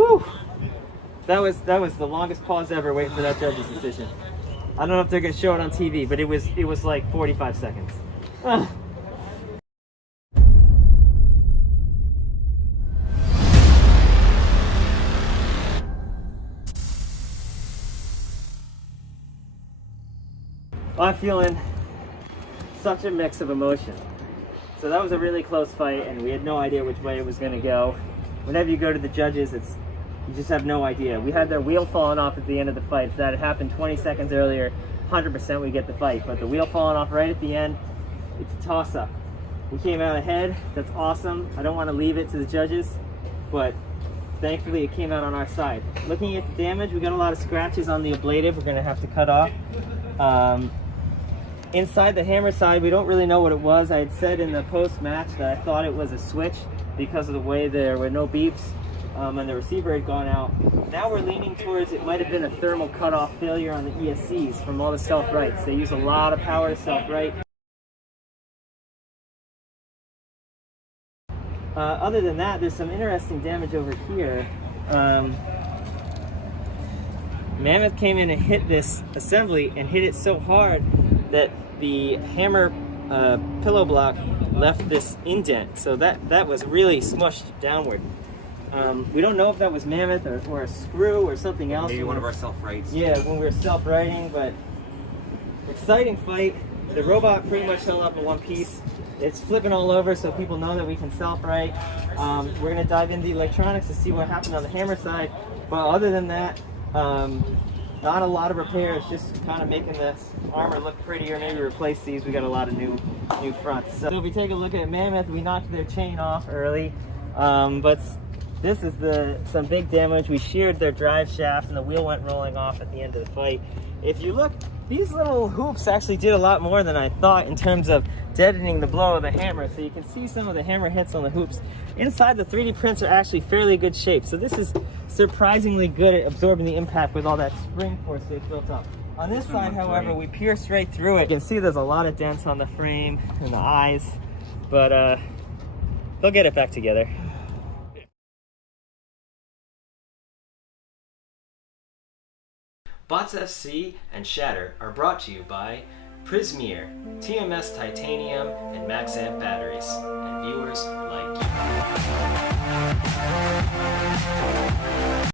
Whew. That was the longest pause ever waiting for that judge's decision. I don't know if they're gonna show it on TV, but it was like 45 seconds. I'm feeling such a mix of emotion. So that was a really close fight, and we had no idea which way it was going to go. Whenever you go to the judges, you just have no idea. We had their wheel falling off at the end of the fight. If that had happened 20 seconds earlier, 100% we get the fight. But the wheel falling off right at the end, it's a toss-up. We came out ahead. That's awesome. I don't want to leave it to the judges, but thankfully it came out on our side. Looking at the damage, we got a lot of scratches on the ablative we're going to have to cut off. Inside the hammer side, we don't really know what it was. I had said in the post-match that I thought it was a switch because of the way there were no beeps and the receiver had gone out. Now we're leaning towards it might have been a thermal cutoff failure on the ESCs from all the self-rights. They use a lot of power to self-right. Other than that, there's some interesting damage over here. Mammoth came in and hit this assembly and hit it so hard that the hammer pillow block left this indent. So that was really smushed downward. We don't know if that was Mammoth or a screw or something else. Maybe one of our self-rights. Yeah, when we were self-righting, but exciting fight. The robot pretty much held up in one piece. It's flipping all over so people know that we can self-right. We're gonna dive into the electronics to see what happened on the hammer side. But other than that, not a lot of repairs, just kind of making the armor look prettier, maybe replace these. We got a lot of new fronts. So if we take a look at Mammoth, we knocked their chain off early, but this is some big damage. We sheared their drive shaft and the wheel went rolling off at the end of the fight. If you look, these little hoops actually did a lot more than I thought in terms of deadening the blow of the hammer. So you can see some of the hammer hits on the hoops. Inside, the 3D prints are actually fairly good shape. So this is surprisingly good at absorbing the impact with all that spring force they've built up. On this side, however, we pierced right through it. You can see there's a lot of dents on the frame and the eyes, but they'll get it back together. Bots FC and Shatter are brought to you by Prismier, TMS Titanium, and Maxamp batteries, and viewers like you.